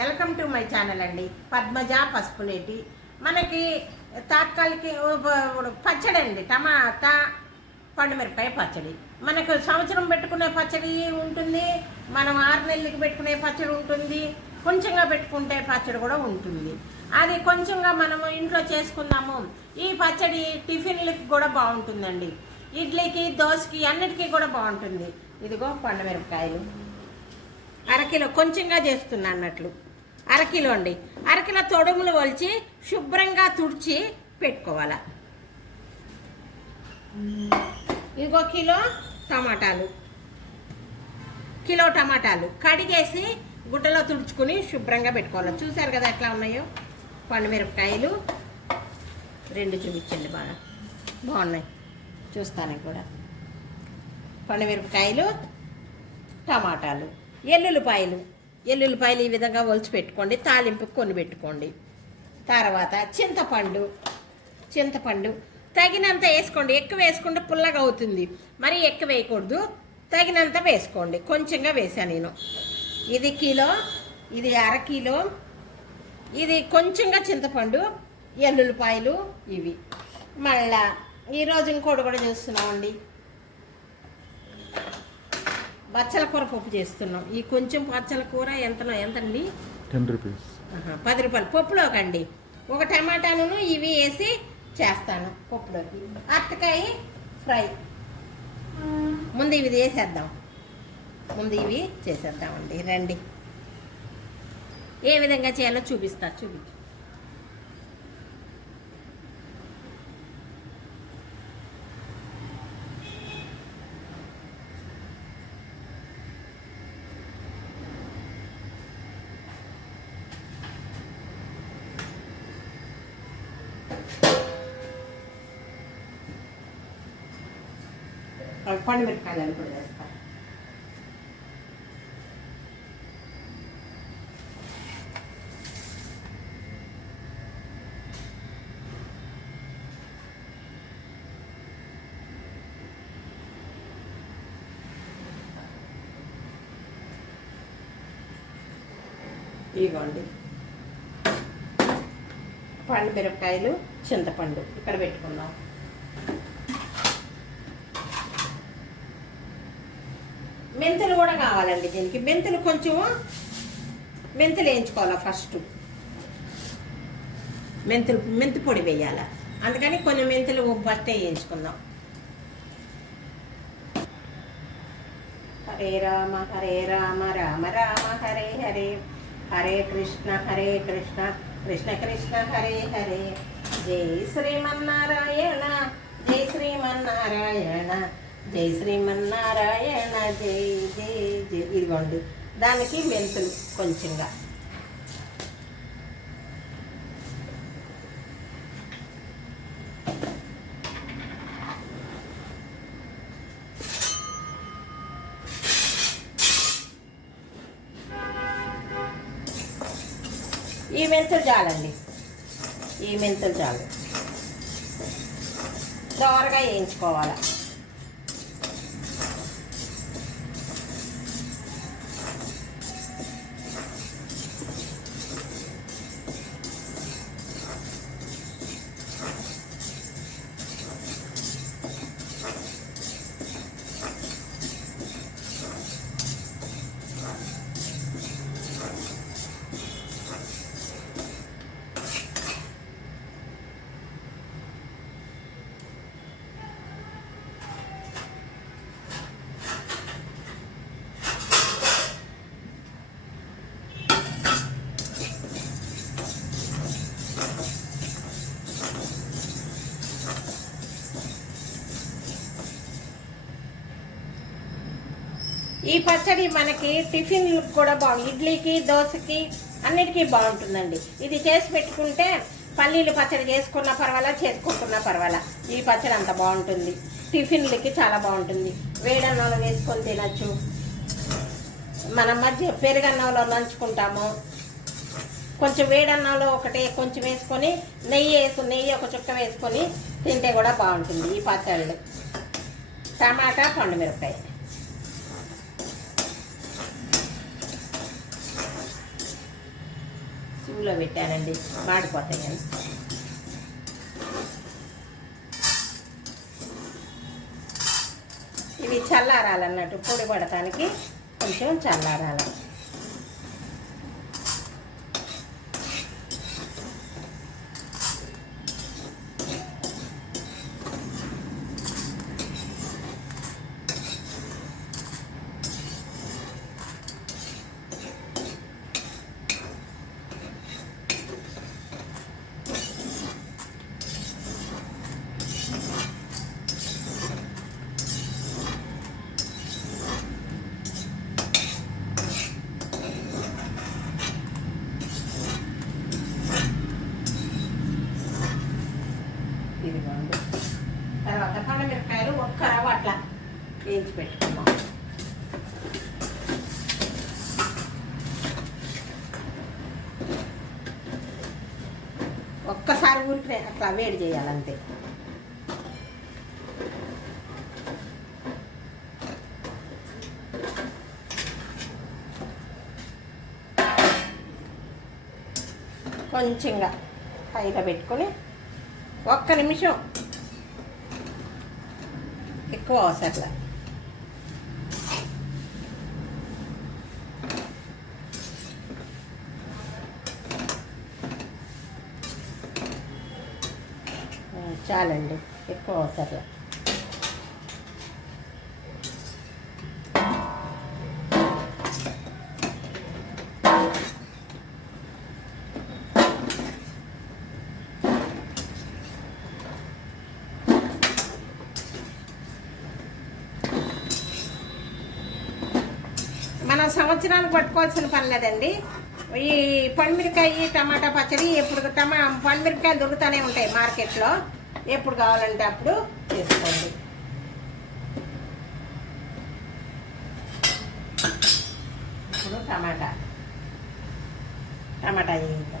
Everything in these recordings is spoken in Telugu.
వెల్కమ్ టు మై ఛానల్ అండి. పద్మజ పసుపులేటి. మనకి తాత్కాలిక పచ్చడి అండి, టమాటా పండుమిరపకాయ పచ్చడి. మనకు సంవత్సరం పెట్టుకునే పచ్చడి ఉంటుంది, మనం 6 నెలలకి పెట్టుకునే పచ్చడి ఉంటుంది, కొంచెంగా పెట్టుకుంటే పచ్చడి కూడా ఉంటుంది. అది కొంచెంగా మనము ఇంట్లో చేసుకుందాము. ఈ పచ్చడి టిఫిన్లకి కూడా బాగుంటుందండి, ఇడ్లీకి దోశకి అన్నిటికీ కూడా బాగుంటుంది. ఇదిగో పండుమిరపకాయలు అరకిలో, కొంచెంగా చేస్తున్నా అన్నట్లు అరకిలో అండి. అరకిలో తొడుములు వలిచి శుభ్రంగా తుడిచి పెట్టుకోవాలి. ఇంకో కిలో టమాటాలు కడిగేసి గుడ్డలో తుడుచుకుని శుభ్రంగా పెట్టుకోవాలి. చూసారు కదా ఎట్లా ఉన్నాయో. పండుమిరపకాయలు 2 చూపించండి, బాగా బాగున్నాయి, చూస్తాను కూడా. పండుమిరపకాయలు, టమాటాలు, ఎల్లుల్లిపాయలు ఈ విధంగా ఒలిచి పెట్టుకోండి. తాలింపు కొన్ని పెట్టుకోండి. తర్వాత చింతపండు తగినంత వేసుకోండి. ఎక్కువ వేసుకుంటే పుల్లగా అవుతుంది, మరి ఎక్కువ వేయకూడదు. తగినంత వేసుకోండి. కొంచెంగా వేసాను నేను. ఇది కిలో, ఇది అరకిలో. ఇది కొంచెంగా చింతపండు, ఎల్లుల్లిపాయలు ఇవి. మళ్ళా ఈరోజు ఇంకోటి కూడా చేస్తున్నామండి, బచ్చల కూర పప్పు చేస్తున్నాం. ఈ కొంచెం బచ్చల కూర ఎంతండి? 10 రూపీస్. 10 రూపాయలు. పప్పులోకండి ఒక టమాటాను ఇవి వేసి చేస్తాను పప్పులోకి. అరటికాయ ఫ్రై. ముందు ఇవి చేసేద్దామండి. రండి, ఏ విధంగా చేయాలో చూపిస్తా. పండుమిరపకాయలు కూడా వేస్తా. ఇదిగోండి పండుమిరపకాయలు, చింతపండు ఇక్కడ పెట్టుకుందాం. మెంతులు కూడా కావాలండి దీనికి. మెంతులు వేయించుకోవాలా ఫస్ట్. మెంతి పొడి వేయాలి, అందుకని కొన్ని మెంతులు ఫస్ట్ వేయించుకుందాం. హరే రామ రామ రామ హరే హరే, హరే కృష్ణ కృష్ణ కృష్ణ హరే హరే. జై శ్రీమన్నారాయణ జై శ్రీమన్నారాయణ జై శ్రీమన్నారాయణ జై జై జై. ఇదిగోండి దానికి మెంతులు కొంచెంగా. ఈ మెంతులు చాలండి, దోరగా వేయించుకోవాలి. ఈ పచ్చడి మనకి టిఫిన్లకు కూడా బాగుంది, ఇడ్లీకి దోశకి అన్నిటికీ బాగుంటుందండి. ఇది చేసి పెట్టుకుంటే పల్లీలు పచ్చడి చేసుకున్నా పర్వాలా, చేసుకుంటున్నా పర్వాలా, ఈ పచ్చడి అంత బాగుంటుంది. టిఫిన్లకి చాలా బాగుంటుంది. వేడన్నంలో వేసుకొని తినచ్చు. మనం మధ్య పెరుగన్నంలో నంచుకుంటాము. కొంచెం వేడన్నంలో కొంచెం వేసుకొని నెయ్యి ఒక చుక్క వేసుకొని తింటే కూడా బాగుంటుంది ఈ పచ్చళ్ళు. టమాటా పండుమిరపకాయ. సిమ్లో పెట్టానండి, మాడిపోతాయని. ఇవి చల్లారాలన్నట్టు, పొడి పడటానికి కొంచెం చల్లారాలి. ఇదిగోండి. తర్వాత పండుమిరపకాయలు ఒక్క రవ్వ అట్లా వేయించి పెట్టుకున్నాం. ఒక్కసారి ఊరికి అట్లా వేడి చేయాలంతే. కొంచెంగా హైలో పెట్టుకొని ఒక్క నిమిషం, ఎక్కువ అవసరంలా. చాలండి, ఎక్కువ అవసరంలా. మనం సంవత్సరానికి పట్టుకోవాల్సిన పని లేదండి. ఈ పండుమిరకాయ టమాటా పచ్చడి ఎప్పుడు పండుమిరకాయలు దొరుకుతూనే ఉంటాయి మార్కెట్లో. ఎప్పుడు కావాలంటే అప్పుడు చేసుకోండి. ఇప్పుడు టమాటా వేద్దాం.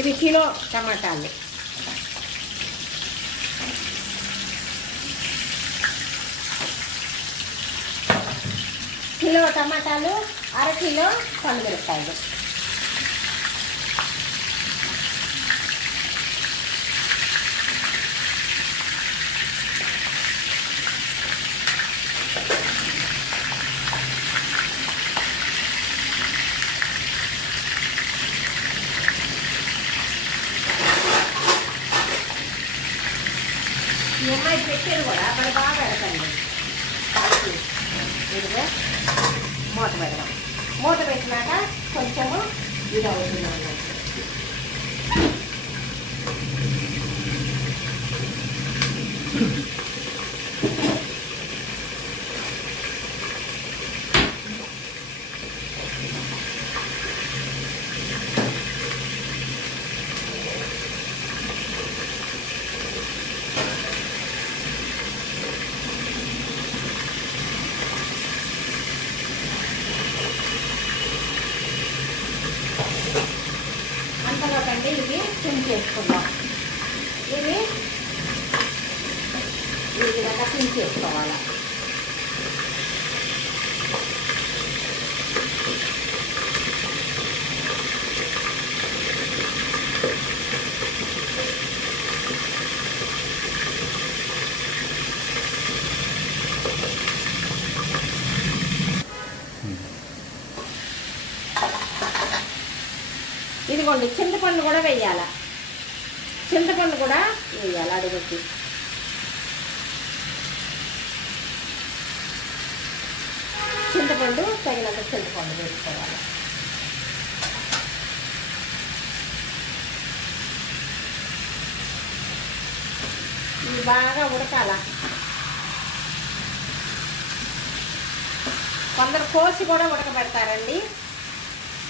ఇవి కిలో టమాటాలు. కిలో టమాటాలు, అరకిలో పండుమిరపకాయలు. ఈ అమ్మాయి పెట్టేది కూడా మరి బాగా పెడతాండి. ఇదిగో మూత పెడదాం. మూత పెట్టినాక కొంచెము ఇది అవుతుంది అన్నట్టు. అంతలోకండి ఇవి చేసుకుందాం. ఇవి ఈ విధంగా చేసుకోవాలి. ఇదిగోండి, చింతపండు కూడా వేయాలి. చింతపండు కూడా వేయాలి అడుగుకి. చింతపండు తగినంత చింతపండు వేసుకోవాలి. ఇవి బాగా ఉడకాల. కొందరు కోసి కూడా ఉడకబెడతారండి.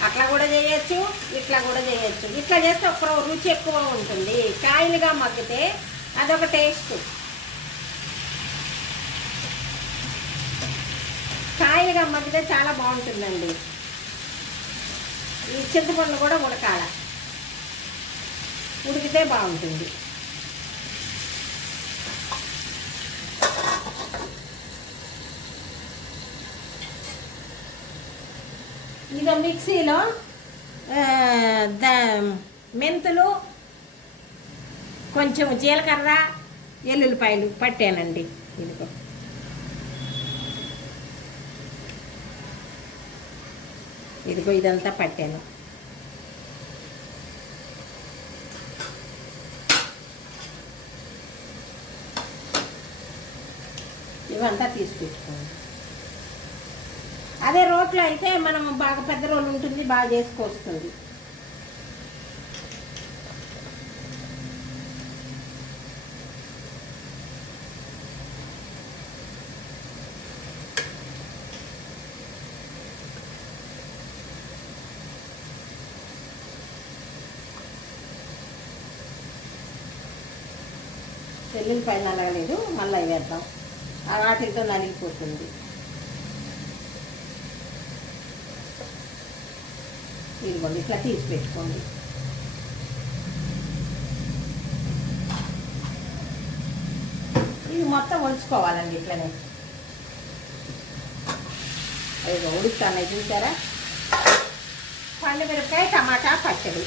అట్లా కూడా చేయొచ్చు, ఇట్లా కూడా చేయొచ్చు. ఇట్లా చేస్తే ఒక రుచి ఎక్కువ ఉంటుంది. కాయలుగా మగ్గితే అదొక టేస్ట్. కాయలుగా మగ్గితే చాలా బాగుంటుందండి. ఈ చింతపండు కూడా ఉడకాల, ఉడికితే బాగుంటుంది. ఇక మిక్సీలో మెంతులు, కొంచెం జీలకర్ర, ఎల్లుల్లిపాయలు పట్టానండి. ఇదిగో ఇదంతా పట్టాను. ఇవంతా తీసి పెట్టుకోండి. అదే రోట్లో అయితే మనం బాగా పెద్ద రోలు ఉంటుంది, బాగా చేసుకొస్తుంది. ఎల్లుల్లిపాయలు నలగలేదు, మళ్ళీ వేద్దాం. వాటితో నలిగిపోతుంది. ఇదిగోండి ఇట్లా తీసి పెట్టుకోండి. ఇది మొత్తం ఉంచుకోవాలండి ఇట్లనే. అదిగో ఉడుకుతాను, చూసారా? పండుమిరపకాయ టమాటా పచ్చడి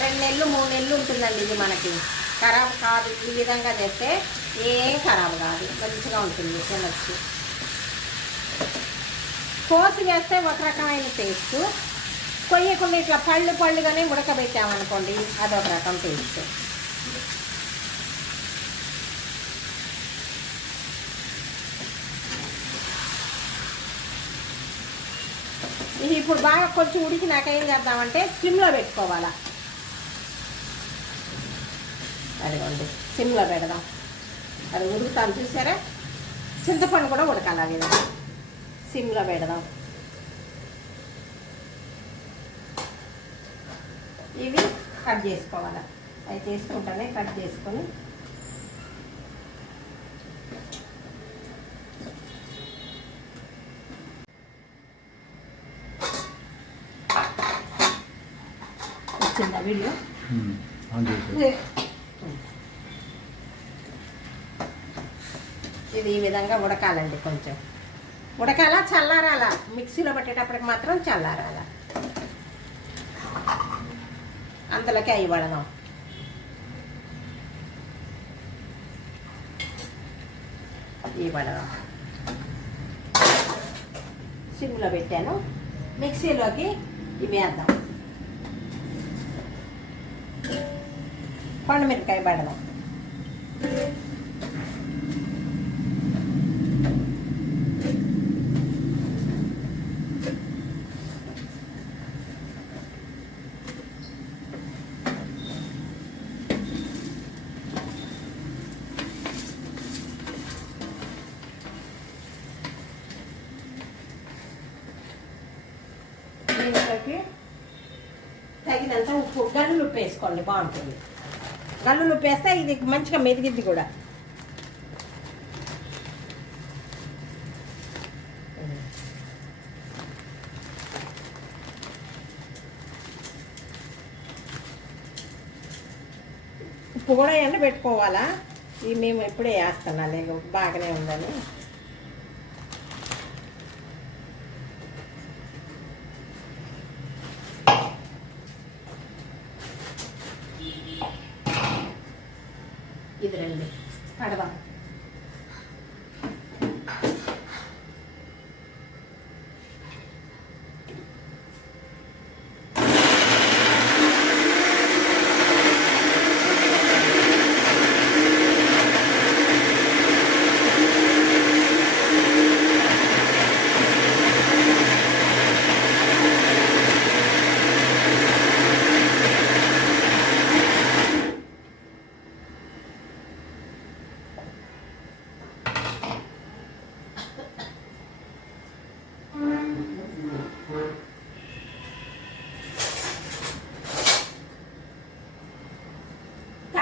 2 నెలలు 3 నెలలు ఉంటుందండి. ఇది మనకి ఖరాబ్ కాదు. ఈ విధంగా చేస్తే ఏం ఖరాబ్ కాదు, మంచిగా ఉంటుంది, తినచ్చు. కోసి వేస్తే ఒక రకమైన టేస్ట్, కొయ్యకుండా ఇట్లా పళ్ళుగానే ఉడకబెట్టామనుకోండి అదొక రకం టేస్ట్. ఇది ఇప్పుడు బాగా కొంచెం ఉడికినాక ఏం చేద్దామంటే సిమ్లో పెట్టుకోవాలా. అదిగోండి సిమ్లో పెడదాం. అది ఉడుకుతాను, చూసారా? చింతపండు కూడా ఉడకాలి. ఆ విధంగా సిమ్లో పెడదాం. ఇవి కట్ చేసుకోవాలి. అవి చేసుకుంటానే కట్ చేసుకొని వచ్చిందా వీడియో? ఇది ఈ విధంగా ఉడకాలండి. కొంచెం ఉడకాల, చల్లారాల. మిక్సీలో పట్టేటప్పటికి మాత్రం చల్లారాల. అంతలోకి అవి పడదాం. ఇవి పడదాం. సిమ్లో పెట్టాను. మిక్సీలోకి ఇవి వేద్దాం. పండుమిరపకాయ పడదాం. దీంట్లోకి తగినంత ఉప్పు, గల్లులు ఉప్పు వేసుకోండి, బాగుంటుంది. గల్లులు ఉప్పు వేస్తే ఇది మంచిగా మెదిగిద్ది కూడా. ఉప్పు కూడా ఎండబెట్టుకోవాలా. ఇది మేము ఎప్పుడే వేస్తున్నా, లేదు బాగానే ఉందని. ఇది రండి పడదాం.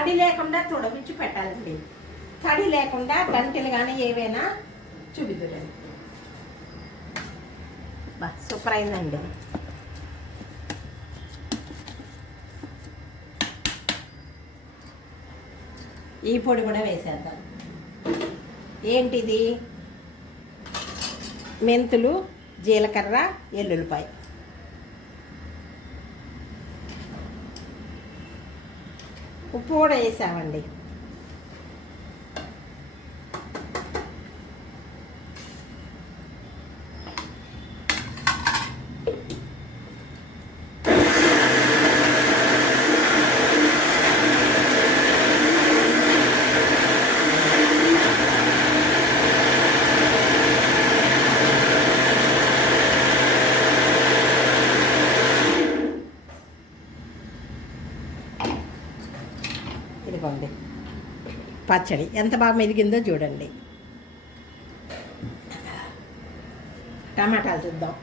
తడి లేకుండా తుడమించి పెట్టాలండి. తడి లేకుండా గంటలు కానీ ఏవైనా చూపిద్దురండి. బా సూపర్ అయిందండి. ఈ పొడి కూడా వేసేద్దాం. ఏంటిది? మెంతులు, జీలకర్ర, ఎల్లుల్లిపాయ. ఉప్పు కూడా వేసామండి. ఇదిగోండి పచ్చడి ఎంత బాగా మెరిగిందో చూడండి. టమాటాలు చూద్దాం.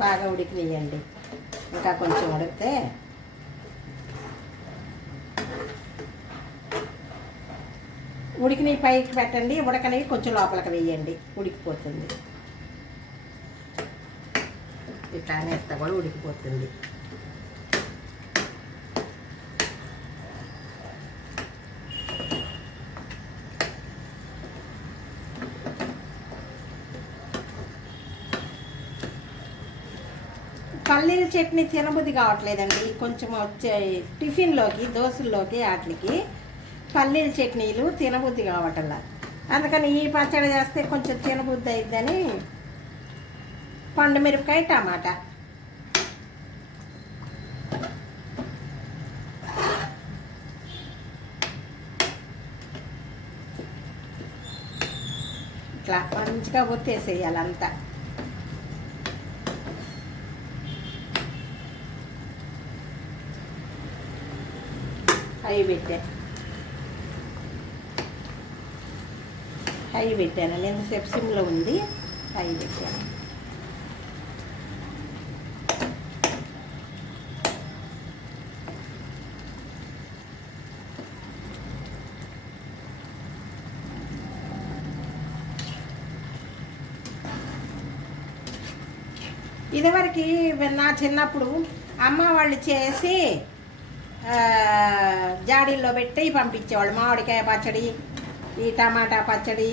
బాగా ఉడికినాయండి. ఇంకా కొంచెం ఉడికితే ఉడికినవి పైకి పెట్టండి, ఉడకనివి కొంచెం లోపలికి వేయండి, ఉడికిపోతుంది. ఇట్లా వేస్తా కూడా ఉడికిపోతుంది. పల్లీల చట్నీ తినబుద్ధి కావట్లేదండి. కొంచెం వచ్చే టిఫిన్లోకి, దోశల్లోకి వాటికి పల్లీల చట్నీలు తినబుద్ధి కావట్లా. అందుకని ఈ పచ్చడి చేస్తే కొంచెం తినబుద్ధి అయిద్దని పండు మిరపకాయ, టమాటా. ఇట్లా మంచిగా ఒత్తేసేయాలి అంతా. హై పెట్టాను నేను, ఎంతసేపు సిమ్లో ఉంది, హై పెట్టాను. ఇదివరకు నా చిన్నప్పుడు అమ్మ వాళ్ళు చేసి జాడీల్లో పెట్టి పంపించేవాళ్ళు. మామిడికాయ పచ్చడి, ఈ టమాటా పచ్చడి,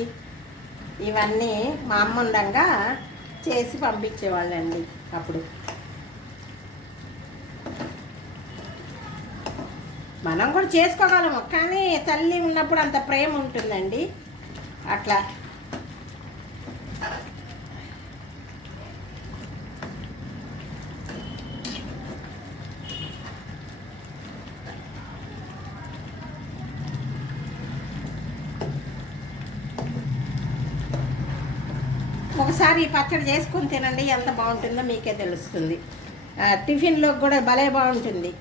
ఇవన్నీ మా అమ్మ ఉండంగా చేసి పంపించేవాళ్ళండి. అప్పుడు మనం కూడా చేసుకోగలము, కానీ తల్లి ఉన్నప్పుడు అంత ప్రేమ ఉంటుందండి. అట్లా ఒకసారి ఈ పచ్చడి చేసుకొని తినండి, ఎంత బాగుంటుందో మీకే తెలుస్తుంది. టిఫిన్లో కూడా భలే బాగుంటుంది.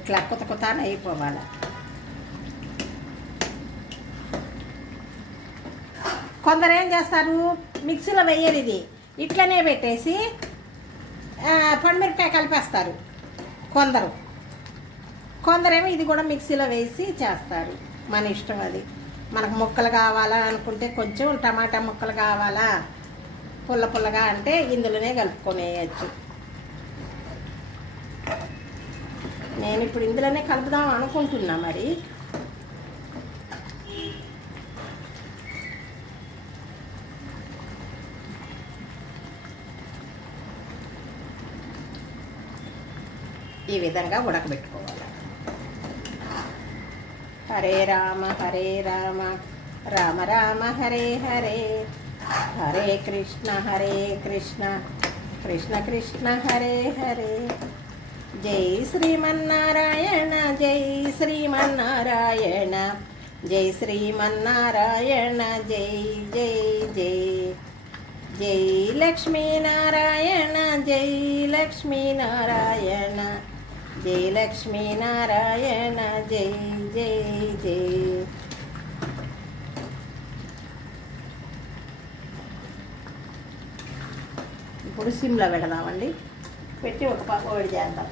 ఇట్లా కొత్త అయిపోవాలి. కొందరు ఏం చేస్తారు, మిక్సీలో వేయరు, ఇది ఇట్లనే పెట్టేసి పండుమిరపకాయ కలిపేస్తారు. కొందరేమో ఇది కూడా మిక్సీలో వేసి చేస్తారు. మన ఇష్టం అది. మనకు ముక్కలు కావాలా అనుకుంటే, కొంచెం టమాటా ముక్కలు కావాలా పుల్లగా అంటే ఇందులోనే కలుపుకొనేయచ్చు. నేను ఇప్పుడు ఇందులోనే కలుపుదాం అనుకుంటున్నా. మరి ఈ విధంగా ఉడకబెట్టుకోవాలి. హరే రామ రామ రామ హరే హరే, హరే కృష్ణ కృష్ణ కృష్ణ హరే హరే. జై శ్రీమన్నారాయణ, జై శ్రీమన్నారాయణ, జై శ్రీమన్నారాయణ జై జై జై జై లక్ష్మీనారాయణ జై లక్ష్మీనారాయణ జై లక్ష్మీనారాయణ జై జై జై. ఇప్పుడు సిమ్లో పెడదామండి. పెట్టి ఒక పక్క వేడి చేద్దాం.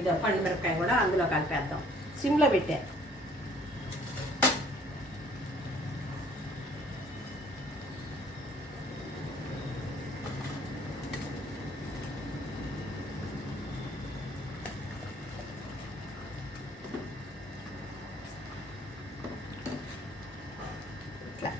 ఇదో పండుమిరపకాయ కూడా అందులో కలిపేద్దాం. సిమ్లో పెట్టా. ఇట్లా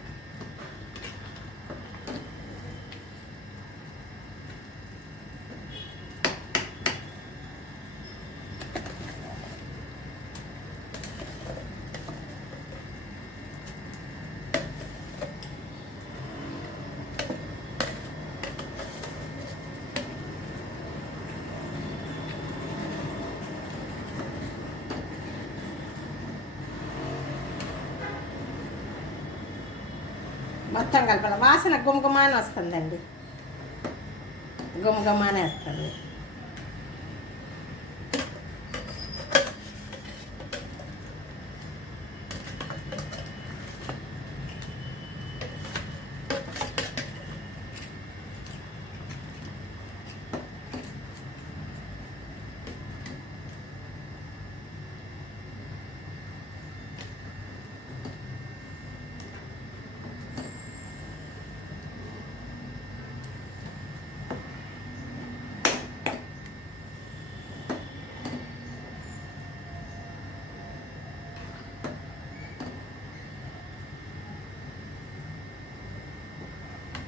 మొత్తం కలపాలి. వాసన గుమగుమాని వస్తుందండి. గుమగుమానే వస్తుంది.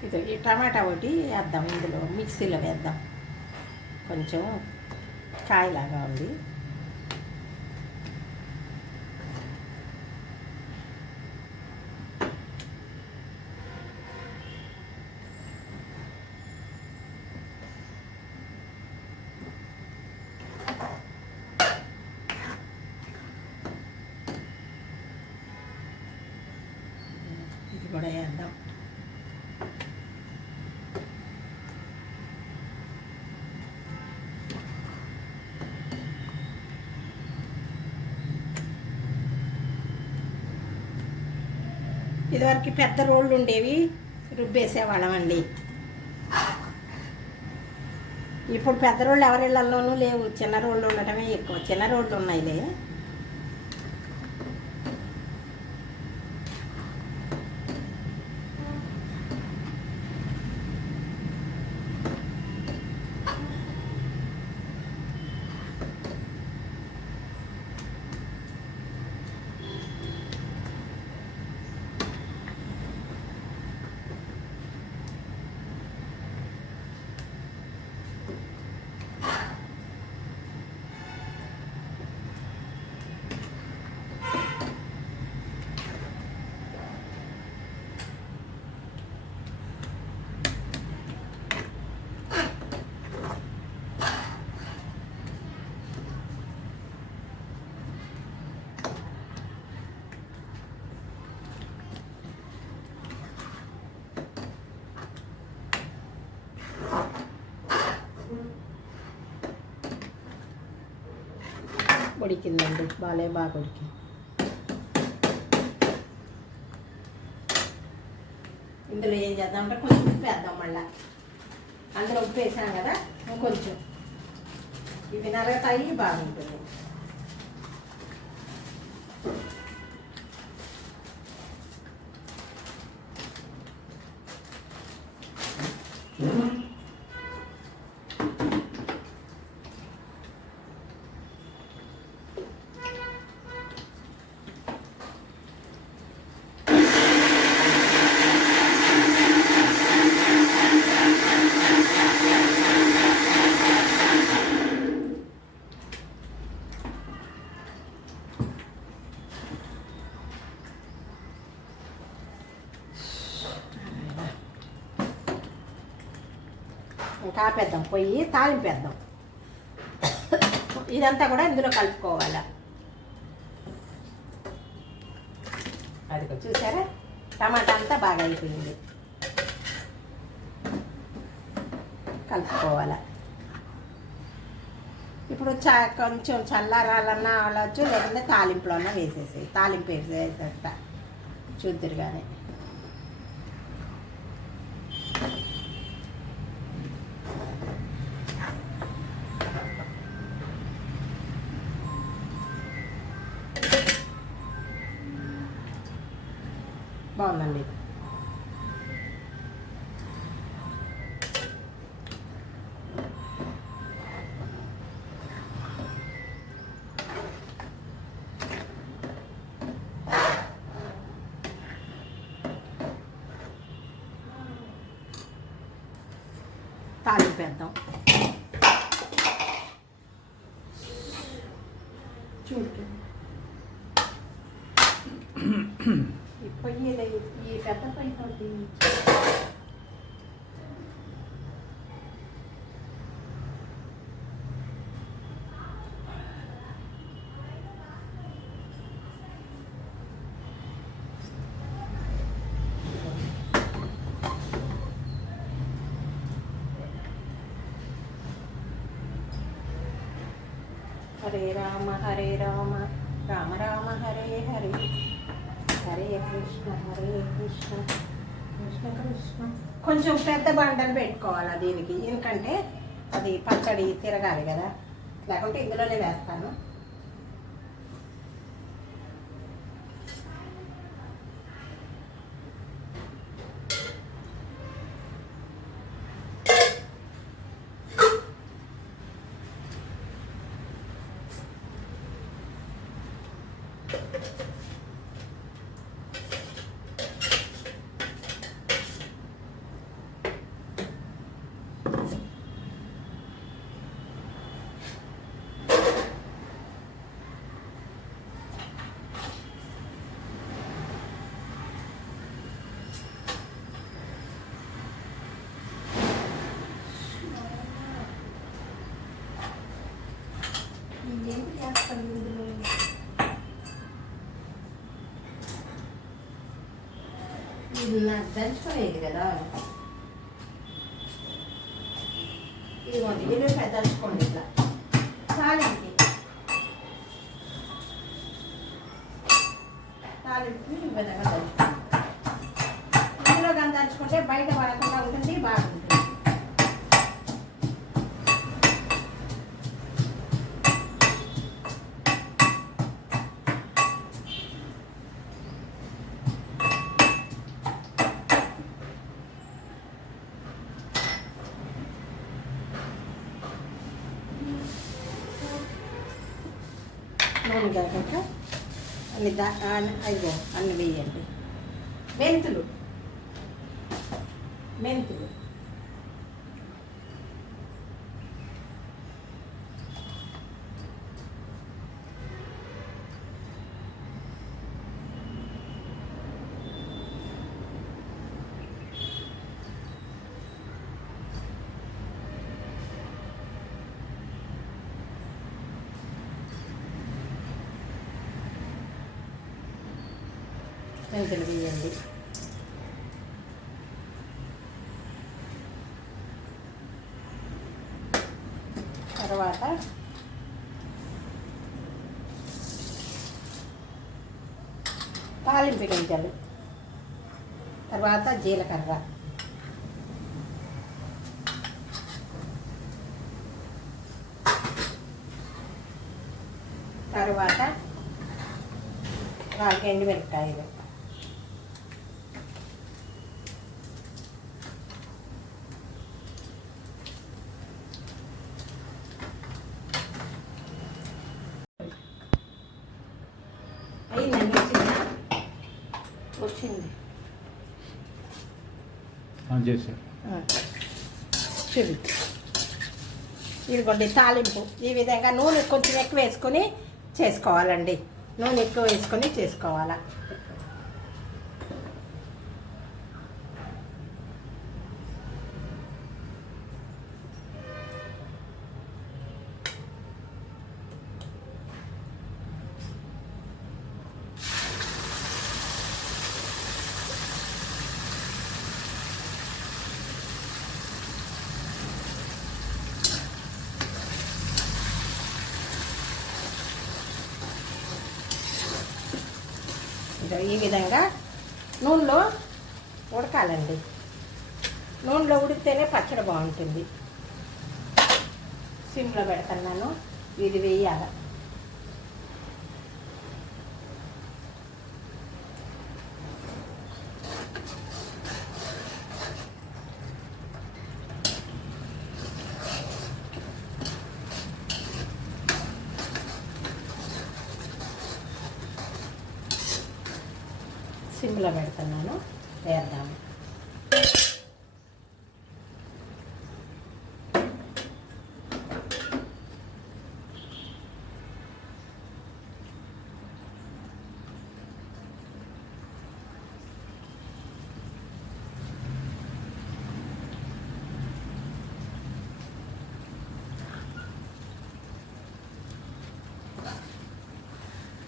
ఇది ఈ టమాటా ఒకటి వేద్దాం. ఇందులో మిక్సీలో వేద్దాం. కొంచెం కాయలాగా ఉంది. ఇది కూడా వేద్దాం. ఇదివరకు పెద్ద రోళ్ళు ఉండేవి, రుబ్బేసేవాళ్ళం అండి. ఇప్పుడు పెద్ద రోళ్ళు ఎవరిళ్లలోనూ లేవు. చిన్న రోళ్ళు ఉండటమే ఎక్కువ. చిన్న రోళ్ళు ఉన్నాయిలే. ఉడికిందండి. బాగా ఉడికింది. ఇందులో ఏం చేద్దామంటే కొంచెం ఉప్పు వేద్దాం. మళ్ళీ అందులో ఉప్పు వేసాం కదా, కొంచెం ఇవి నరగతాయి, బాగుంటుంది. ఇంకా ఆపేద్దాం, పొయ్యి తాలింపేద్దాం. ఇదంతా కూడా ఇందులో కలుపుకోవాలి. అది చూసారా, టమాటా అంతా బాగా అయిపోయింది. కలుపుకోవాలి. ఇప్పుడు కొంచెం చల్లారాలన్నా అవ్వచ్చు, లేకుంటే తాలింపులోన్నా వేసేసి తాలింపు వేసేస్తా చూద్దురుగానే. బాగుందండి. తాలింపేద్దాం. చూడు ఈ పొయ్యి, ఈ పెద్ద పొయ్యితోటి హరే రామ హరే రామ రామ రామ హరే హరే, హరే కృష్ణ హరే కృష్ణ కృష్ణ కృష్ణ. కొంచెం పెద్ద బండలు పెట్టుకోవాలి దీనికి, ఎందుకంటే అది పచ్చడి తిరగాలి కదా, లేకుంటే ఇందులోనే వేస్తాను. ఇది నాకు దంచుకోలేదు కదా, ఇదిగోండి ఇది దంచుకోండి ఇట్లా తాలింపు ఈ విధంగా దంచుకోండి. ఇందులో కానీ దంచుకుంటే బయట పడకుండా ఉంటుంది, బాగుంటుంది. నూనె కాకుండా అయ్యో అన్ని వేయండి. మెంతులు మెంతులు మెంతులు వేయండి. తర్వాత తాలింపు గింజలు, తర్వాత జీలకర్ర, తర్వాత 4 ఎండుమిరపకాయలు, అయిందండి. వచ్చింది చూడు. ఇదిగోండి తాలింపు. ఈ విధంగా నూనె కొంచెం ఎక్కువ వేసుకొని చేసుకోవాలండి. నూనె ఎక్కువ వేసుకొని చేసుకోవాలా. ఈ విధంగా నూనెలో ఉడకాలండి. నూనెలో ఉడికితేనే పచ్చడి బాగుంటుంది. సిమ్లో పెడుతున్నాను, ఇది వేయాలి. సిమ్లో పెడుతున్నాను, వేద్దాము.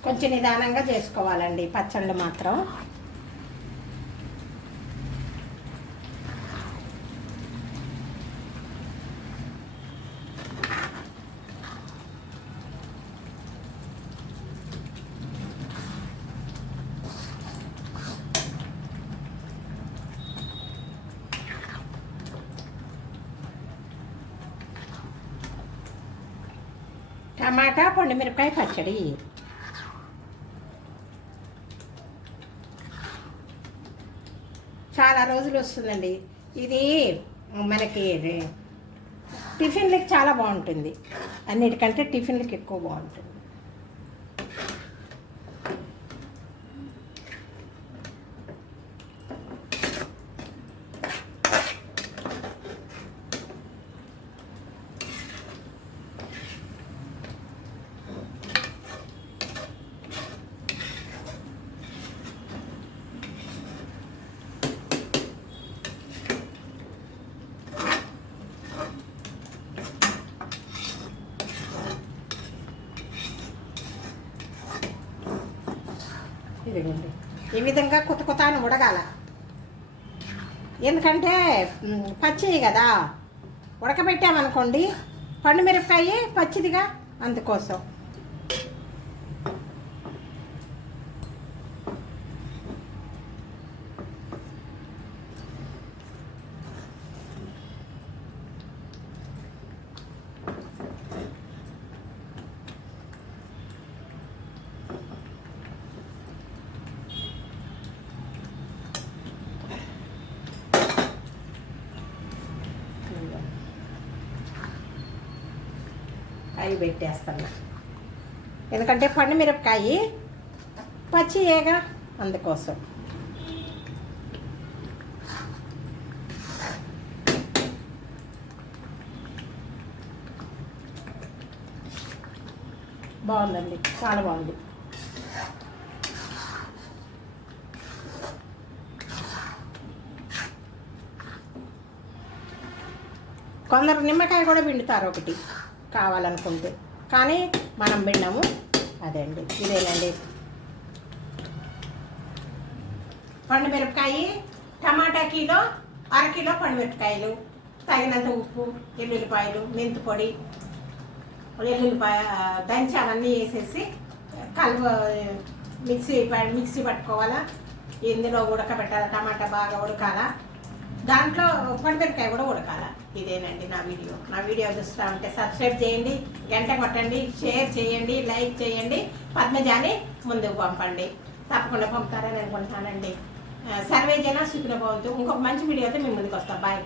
కొంచెం నిదానంగా చేసుకోవాలండి పచ్చళ్ళు మాత్రం. టమాటా పండుమిరపకాయ పచ్చడి. చాలా రోజులు వస్తుందండి ఇది. మనకి టిఫిన్లకి చాలా బాగుంటుంది, అన్నిటికంటే టిఫిన్లకి ఎక్కువ బాగుంటుంది. ఇదిగోండి, ఈ విధంగా కొత్త కొత్త అని ఉడకాల. ఎందుకంటే పచ్చిది కదా, ఉడకబెట్టామనుకోండి పండుమిరపకాయ పచ్చిదిగా, అందుకోసం. అవి పెట్టేస్తాను, ఎందుకంటే పండుమిరపకాయ పచ్చియేగా, అందుకోసం. బాగుందండి, చాలా బాగుంది. కొందరు నిమ్మకాయ కూడా పిండుతారు ఒకటి కావాలనుకుంటే, కానీ మనం పిండము. అదే అండి, ఇదేనండి పండుమిరపకాయ. టమాటా కిలో, అరకిలో పండుమిరపకాయలు, తగినంత ఉప్పు, ఎల్లుల్లిపాయలు, మెంతి పొడి, ఎల్లుల్లిపాయ దంచి అవన్నీ వేసేసి మిక్సీ పట్టుకోవాలా. ఇందులో ఉడకబెట్టాలి, టమాటా బాగా ఉడకాలా, దాంట్లో పండుమిరపకాయ కూడా ఉడకాలా. ఇదేనండి నా వీడియో. నా వీడియో చూస్తూ ఉంటే సబ్స్క్రైబ్ చేయండి, గంట కొట్టండి, షేర్ చేయండి, లైక్ చేయండి, పద్మజాని ముందుకు పంపండి. తప్పకుండా పంపుతారని అనుకుంటున్నానండి. సర్వే జన సుఖినో భవంతు. ఇంకొక మంచి వీడియోతో మేము ముందుకు వస్తాం. బాయ్.